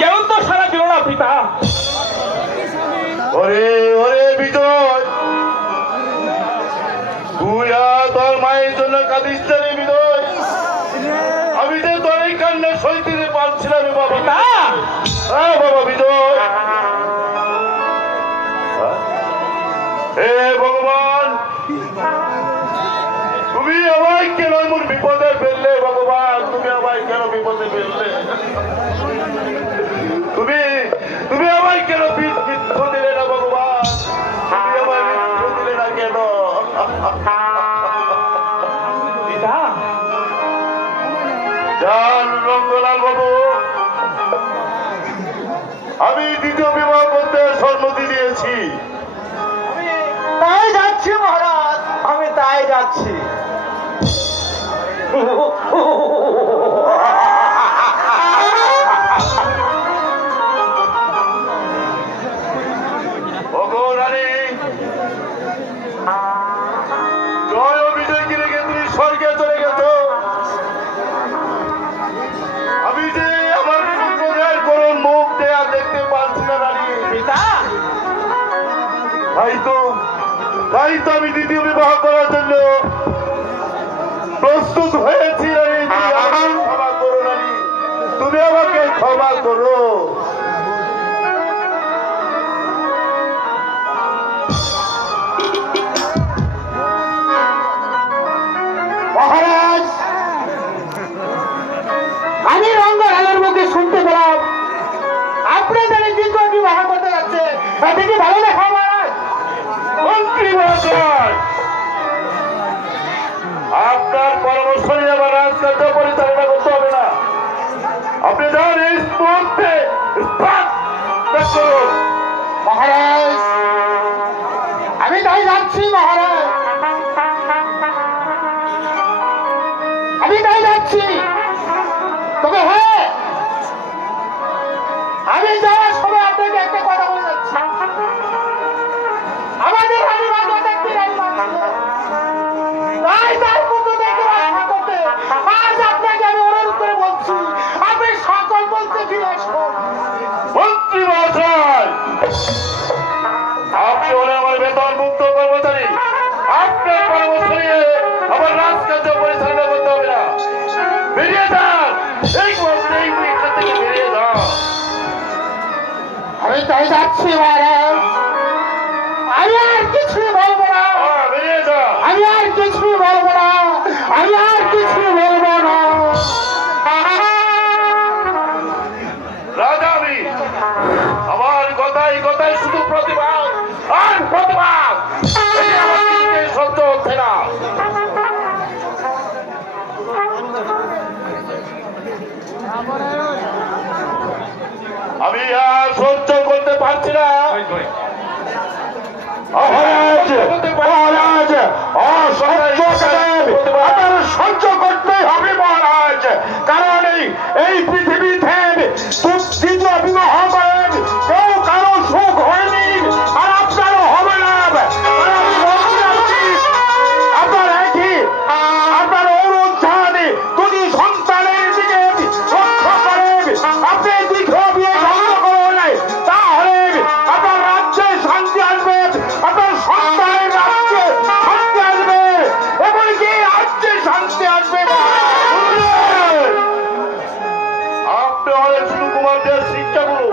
কেউ তো সারা দিল না পিতা? ওরে ওরে বিজয় তুই আর তোর মায়ের জন্য কাঁদিস রে বিজয় আমি যে তোর এই কান্না সইতে পারছিলাম বাবা। হ্যাঁ বাবা বিজয় এমন বিপদে ফেললে ভগবান, তুমি আমায় কেন বিপদে ফেললে? তুমি তুমি আমায় কেন বিদ্ধ দিলে না ভগবান? তুমি আমায় বিদ্ধ দিলে না কেন? আমি দ্বিতীয় বিবাহ করতে সম্মতি দিয়েছি। তাই যাচ্ছি মহারাজ, আমি তাই যাচ্ছি। তাই তো তাই তো আমি দ্বিতীয় আমি যাচ্ছি আমি তাই যাচ্ছি। তবে হ্যাঁ। আমি যাওয়ার সময় আপনাকে একটা কথা বলে যাচ্ছি। আমাদের আপনাকে আমি অনুরোধ করে বলছি, আপনি সকল বলতে ফিরে আসুন। তাই যাচ্ছি মহারাজ আমি আর কিছু বলব না। আমি আর কিছু বলব না। আমি আর কিছু বলব না। রাজা আমি আমার কথাই কথাই শুধু প্রতিবাদ। আর প্রতিবাদ! মহারাজ আপনার সহ্য করতেই আমাদের শিক্ষাগুলো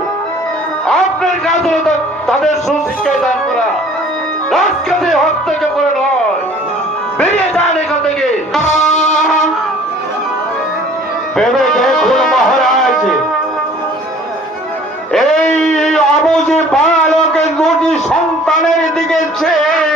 আপনার কাজ হলো তাদের সুশিক্ষায় দান করা। রাজকাজে হস্তক্ষেপ করে নয়। বেরিয়ে যান এখান থেকে। ভেবে মহারাজ। এই অবুঝি বালকের দুটি সন্তানের দিকে চেয়ে